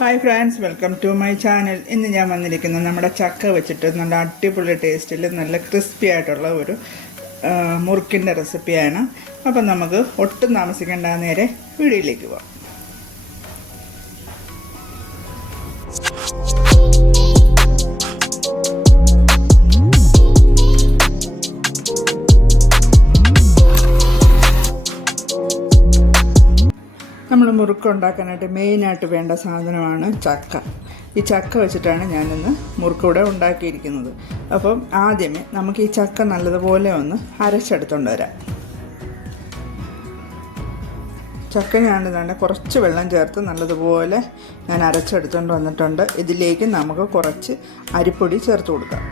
Hi friends welcome to my channel ഇന്ന് ഞാൻ വന്നിരിക്കുന്നത് നമ്മുടെ ചക്ക വെച്ചിട്ട് നല്ല അടിപൊളി ടേസ്റ്റിൽ നല്ല ക്രിസ്പി ആയിട്ടുള്ള ഒരു മുറുക്കിന്റെ റെസിപ്പിയാണ് അപ്പം നമുക്ക് ഒട്ടും താമസിക്കേണ്ട നേരെ വീഡിയോയിലേക്ക് പോവാം. മുറുക്ക് ഉണ്ടാക്കാനായിട്ട് മെയിനായിട്ട് വേണ്ട സാധനമാണ് ചക്ക. ഈ ചക്ക വെച്ചിട്ടാണ് ഞാനിന്ന് മുറുക്കൂടെ ഉണ്ടാക്കിയിരിക്കുന്നത്. അപ്പം ആദ്യമേ നമുക്ക് ഈ ചക്ക നല്ലതുപോലെ ഒന്ന് അരച്ചെടുത്തുകൊണ്ട് വരാം. ചക്ക ഞാൻ കുറച്ച് വെള്ളം ചേർത്ത് നല്ലതുപോലെ ഞാൻ അരച്ചെടുത്തുകൊണ്ട് വന്നിട്ടുണ്ട്. ഇതിലേക്ക് നമുക്ക് കുറച്ച് അരിപ്പൊടി ചേർത്ത് കൊടുക്കാം.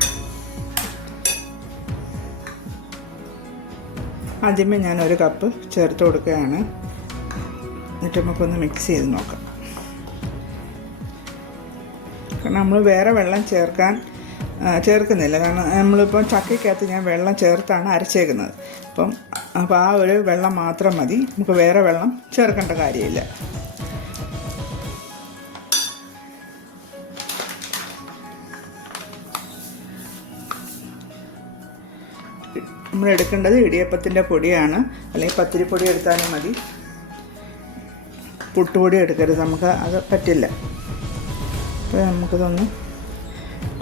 ആദ്യമേ ഞാൻ ഒരു കപ്പ് ചേർത്ത് കൊടുക്കുകയാണ്. എന്നിട്ട് നമുക്കൊന്ന് മിക്സ് ചെയ്ത് നോക്കാം. കാരണം നമ്മൾ വേറെ വെള്ളം ചേർക്കാൻ ചേർക്കുന്നില്ല. കാരണം നമ്മളിപ്പം ചക്കയ്ക്കകത്ത് ഞാൻ വെള്ളം ചേർത്താണ് അരച്ചേക്കുന്നത്. അപ്പം അപ്പോൾ ആ ഒരു വെള്ളം മാത്രം മതി. നമുക്ക് വേറെ വെള്ളം ചേർക്കേണ്ട കാര്യമില്ല. നമ്മൾ എടുക്കേണ്ടത് ഇടിയപ്പത്തിന്റെ പൊടിയാണ്. അല്ലെങ്കിൽ പത്തിരിപ്പൊടി എടുത്താലും മതി. പുട്ടുപൊടി എടുക്കരുത്. നമുക്ക് അത് പറ്റില്ല. അപ്പോൾ നമുക്കിതൊന്ന്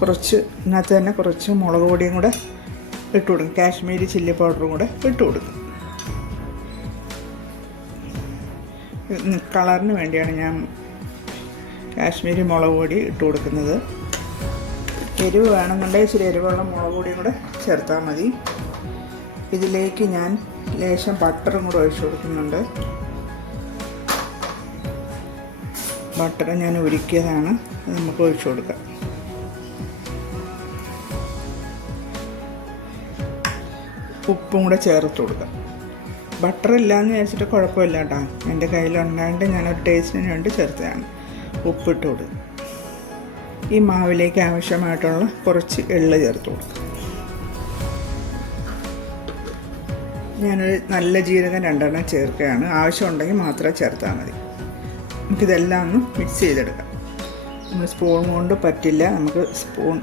കുറച്ച് ഇതിനകത്ത് തന്നെ കുറച്ച് മുളക് പൊടിയും കൂടെ ഇട്ട് കൊടുക്കും. കാശ്മീരി ചില്ലി പൗഡറും കൂടെ ഇട്ട് കൊടുക്കും. കളറിന് വേണ്ടിയാണ് ഞാൻ കാശ്മീരി മുളക് പൊടി ഇട്ട് കൊടുക്കുന്നത്. എരിവ് വേണമെന്നുണ്ടെങ്കിൽ ഇച്ചിരി എരിവുള്ള മുളക് പൊടിയും കൂടെ ചേർത്താൽ മതി. ഇതിലേക്ക് ഞാൻ ലേശം ബട്ടറും കൂടെ ഒഴിച്ചു കൊടുക്കുന്നുണ്ട്. ബട്ടർ ഞാൻ ഉരുക്കിയതാണ്. അത് നമുക്ക് ഒഴിച്ചു കൊടുക്കാം. ഉപ്പും കൂടെ ചേർത്ത് കൊടുക്കാം. ബട്ടർ ഇല്ലയെന്ന് വിചാരിച്ചിട്ട് കുഴപ്പമില്ല കേട്ടോ. എന്റെ കയ്യിലുണ്ടായിട്ട് ഞാനൊരു ടേസ്റ്റിന് വേണ്ടി ചേർത്തതാണ്. ഉപ്പിട്ട് കൊടുക്കും ഈ മാവിലേക്ക് ആവശ്യമായിട്ടുള്ള കുറച്ച് എള്ള് ചേർത്ത് കൊടുക്കും. ഞാനൊരു നല്ല ജീരകം രണ്ടെണ്ണം ചേർക്കുകയാണ്. ആവശ്യമുണ്ടെങ്കിൽ മാത്രമേ ചേർത്താൽ മതി. നമുക്കിതെല്ലാം ഒന്ന് മിക്സ് ചെയ്തെടുക്കാം. നമ്മൾ സ്പൂൺ കൊണ്ട് പറ്റില്ല. നമുക്ക് സ്പൂൺ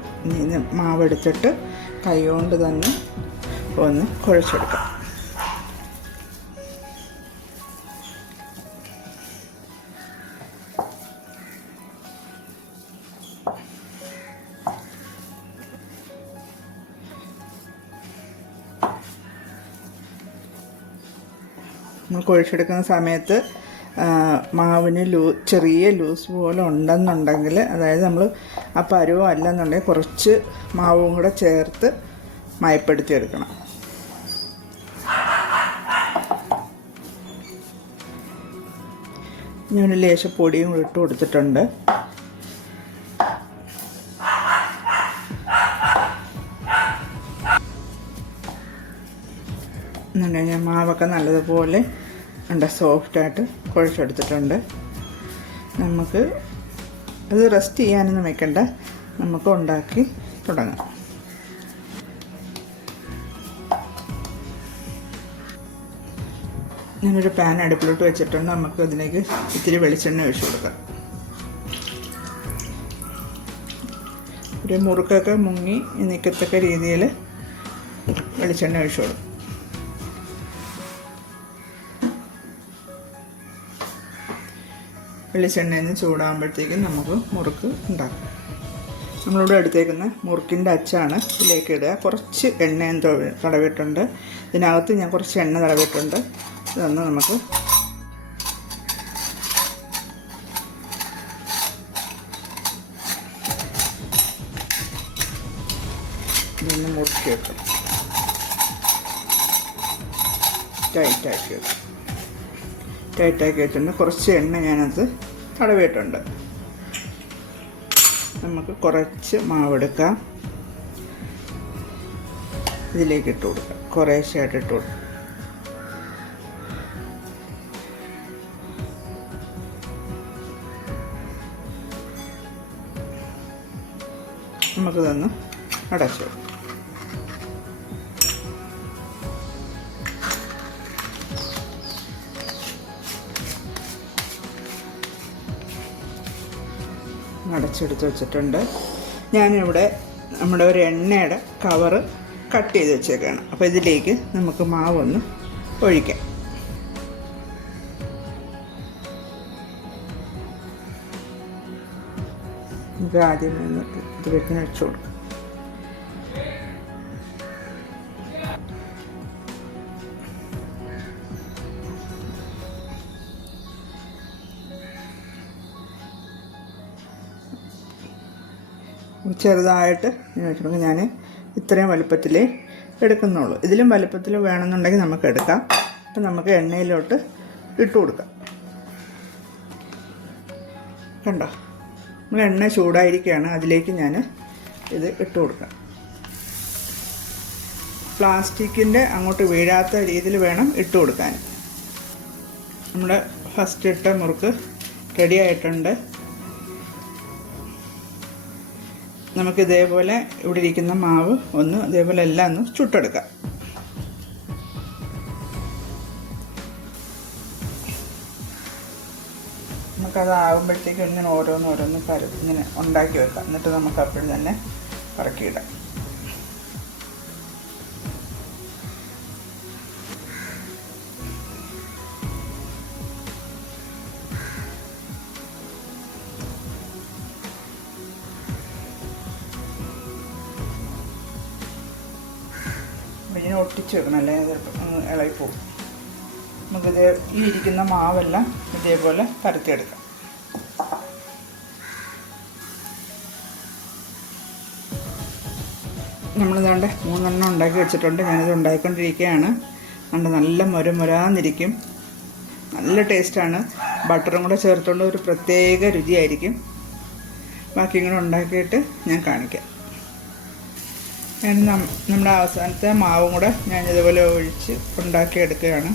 മാവെടുത്തിട്ട് കൈ കൊണ്ട് തന്നെ ഒന്ന് കുഴച്ചെടുക്കാം. നമ്മൾ കുഴച്ചെടുക്കുന്ന സമയത്ത് മാവിന് ലൂ ചെറിയ ലൂസ് പോലെ ഉണ്ടെന്നുണ്ടെങ്കിൽ അതായത് നമ്മൾ ആ പരുവം അല്ലെന്നുണ്ടെങ്കിൽ കുറച്ച് മാവും കൂടെ ചേർത്ത് മയപ്പെടുത്തിയെടുക്കണം. ഞാൻ ലേശപ്പൊടിയും പൊടിയും കൂടി ഇട്ട് കൊടുത്തിട്ടുണ്ട്. എന്നുണ്ടെങ്കിൽ മാവൊക്കെ നല്ലതുപോലെ ഉണ്ട് സോഫ്റ്റായിട്ട് കുഴച്ചെടുത്തിട്ടുണ്ട്. നമുക്ക് അത് റെസ്റ്റ് ചെയ്യാനൊന്നും വെക്കണ്ട. നമുക്ക് ഉണ്ടാക്കി തുടങ്ങാം. ഞാനൊരു പാൻ അടുപ്പിലോട്ട് വെച്ചിട്ടുണ്ട്. നമുക്ക് അതിലേക്ക് ഇത്തിരി വെളിച്ചെണ്ണ ഒഴിച്ചു കൊടുക്കാം. ഒരു മുറുക്കൊക്കെ മുങ്ങി നിൽക്കത്തക്ക രീതിയിൽ വെളിച്ചെണ്ണ ഒഴിച്ചു കൊടുക്കും. വെളിച്ചെണ്ണയിൽ നിന്ന് ചൂടാകുമ്പോഴത്തേക്കും നമുക്ക് മുറുക്ക് ഉണ്ടാക്കാം. നമ്മളിവിടെ എടുത്തേക്കുന്ന മുറുക്കിന്റെ അച്ചാണ് ഇതിലേക്ക് ഇടുക. കുറച്ച് എണ്ണയും തടവിട്ടുണ്ട്. ഇതിനകത്ത് ഞാൻ കുറച്ച് എണ്ണ തടവിട്ടുണ്ട്. ഇതൊന്ന് നമുക്ക് ഇതൊന്ന് മുറുക്കി വെക്കും. ടൈറ്റാക്കി വെക്കും. ടൈറ്റാക്കി വെച്ചിട്ടുണ്ട് കുറച്ച് എണ്ണ ഞാനത് തടവിയിട്ടുണ്ട്. നമുക്ക് കുറച്ച് മാവെടുക്കാം ഇതിലേക്ക് ഇട്ട് കൊടുക്കാം. കുറേശ്ശായിട്ട് ഇട്ട് കൊടുക്കാം. നമുക്കിതൊന്ന് അടച്ചു വെക്കാം. അടച്ചെടുത്ത് വെച്ചിട്ടുണ്ട്. ഞാനിവിടെ നമ്മുടെ ഒരു എണ്ണയുടെ കവറ് കട്ട് ചെയ്ത് വെച്ചേക്കാണ്. അപ്പോൾ ഇതിലേക്ക് നമുക്ക് മാവൊന്ന് ഒഴിക്കാം. നമുക്ക് ആദ്യം ഒന്ന് ഇത് വെക്കുന്ന വെച്ച് കൊടുക്കാം. ചെറുതായിട്ട് വെച്ചിട്ടുണ്ടെങ്കിൽ ഞാൻ ഇത്രയും വലുപ്പത്തിൽ എടുക്കുന്നുള്ളൂ. ഇതിലും വലുപ്പത്തിൽ വേണമെന്നുണ്ടെങ്കിൽ നമുക്ക് എടുക്കാം. അപ്പം നമുക്ക് എണ്ണയിലോട്ട് ഇട്ട് കൊടുക്കാം. കണ്ടോ? നമ്മൾ എണ്ണ ചൂടായിരിക്കുകയാണ്. അതിലേക്ക് ഞാൻ ഇത് ഇട്ട് കൊടുക്കാം. പ്ലാസ്റ്റിക്കിന്റെ അങ്ങോട്ട് വീഴാത്ത രീതിയിൽ വേണം ഇട്ട് കൊടുക്കാൻ. നമ്മുടെ ഫസ്റ്റ് ഇട്ട മുറുക്ക് റെഡി ആയിട്ടുണ്ട്. നമുക്ക് ഇതേപോലെ ഇവിടെ ഇരിക്കുന്ന മാവ് ഒന്ന് ഇതേപോലെ എല്ലാം ഒന്ന് ചുട്ടെടുക്കാം. നമുക്കത് ആകുമ്പോഴത്തേക്ക് ഇങ്ങനെ ഓരോന്നോരോന്ന് ഓരോന്ന് പര ഇങ്ങനെ ഉണ്ടാക്കി വെക്കാം. എന്നിട്ട് നമുക്ക് അപ്പോഴും തന്നെ പറക്കിയിടാം. ഒട്ടിച്ച് വെക്കണം അല്ലെങ്കിൽ അത് ഇളകിപ്പോകും. നമുക്കിത് ഈ ഇരിക്കുന്ന മാവെല്ലാം ഇതേപോലെ പരത്തിയെടുക്കാം. നമ്മൾ ഇതാണ്ട് മൂന്നെണ്ണം ഉണ്ടാക്കി വെച്ചിട്ടുണ്ട്. ഞാനിത് ഉണ്ടാക്കിക്കൊണ്ടിരിക്കുകയാണ് അതുകൊണ്ട് നല്ല മുരമുരാന്നിരിക്കും നല്ല ടേസ്റ്റാണ്. ബട്ടറും കൂടെ ചേർത്തുകൊണ്ട് ഒരു പ്രത്യേക രുചിയായിരിക്കും. ബാക്കി ഇങ്ങനെ ഉണ്ടാക്കിയിട്ട് ഞാൻ കാണിക്കാം. ഞാൻ നമ്മുടെ അവസാനത്തെ മാവും കൂടെ ഞാൻ ഇതുപോലെ ഒഴിച്ച് ഉണ്ടാക്കിയെടുക്കുകയാണ്.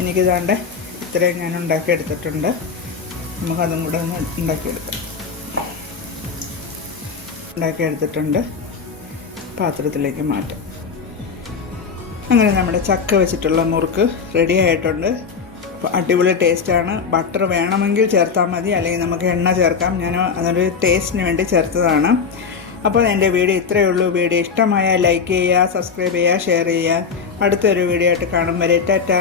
എനിക്കിതാണ്ട് ഇത്രയും ഞാൻ ഉണ്ടാക്കിയെടുത്തിട്ടുണ്ട്. നമുക്കതും കൂടെ ഒന്ന് ഉണ്ടാക്കിയെടുക്കാം. ഉണ്ടാക്കിയെടുത്തിട്ടുണ്ട്. പാത്രത്തിലേക്ക് മാറ്റാം. അങ്ങനെ നമ്മുടെ ചക്ക വെച്ചിട്ടുള്ള മുറുക്ക് റെഡി ആയിട്ടുണ്ട്. അടിപൊളി ടേസ്റ്റാണ് ബട്ടർ വേണമെങ്കിൽ ചേർത്താൽ മതി. അല്ലെങ്കിൽ നമുക്ക് എണ്ണ ചേർക്കാം. ഞാൻ അതൊരു ടേസ്റ്റിന് വേണ്ടി ചേർത്തതാണ്. അപ്പോൾ എന്റെ വീഡിയോ ഇത്രയേ ഉള്ളൂ. വീഡിയോ ഇഷ്ടമായാൽ ലൈക്ക് ചെയ്യുക സബ്സ്ക്രൈബ് ചെയ്യുക ഷെയർ ചെയ്യുക. അടുത്തൊരു വീഡിയോ ആയിട്ട് കാണും വരെ. ടാറ്റാ.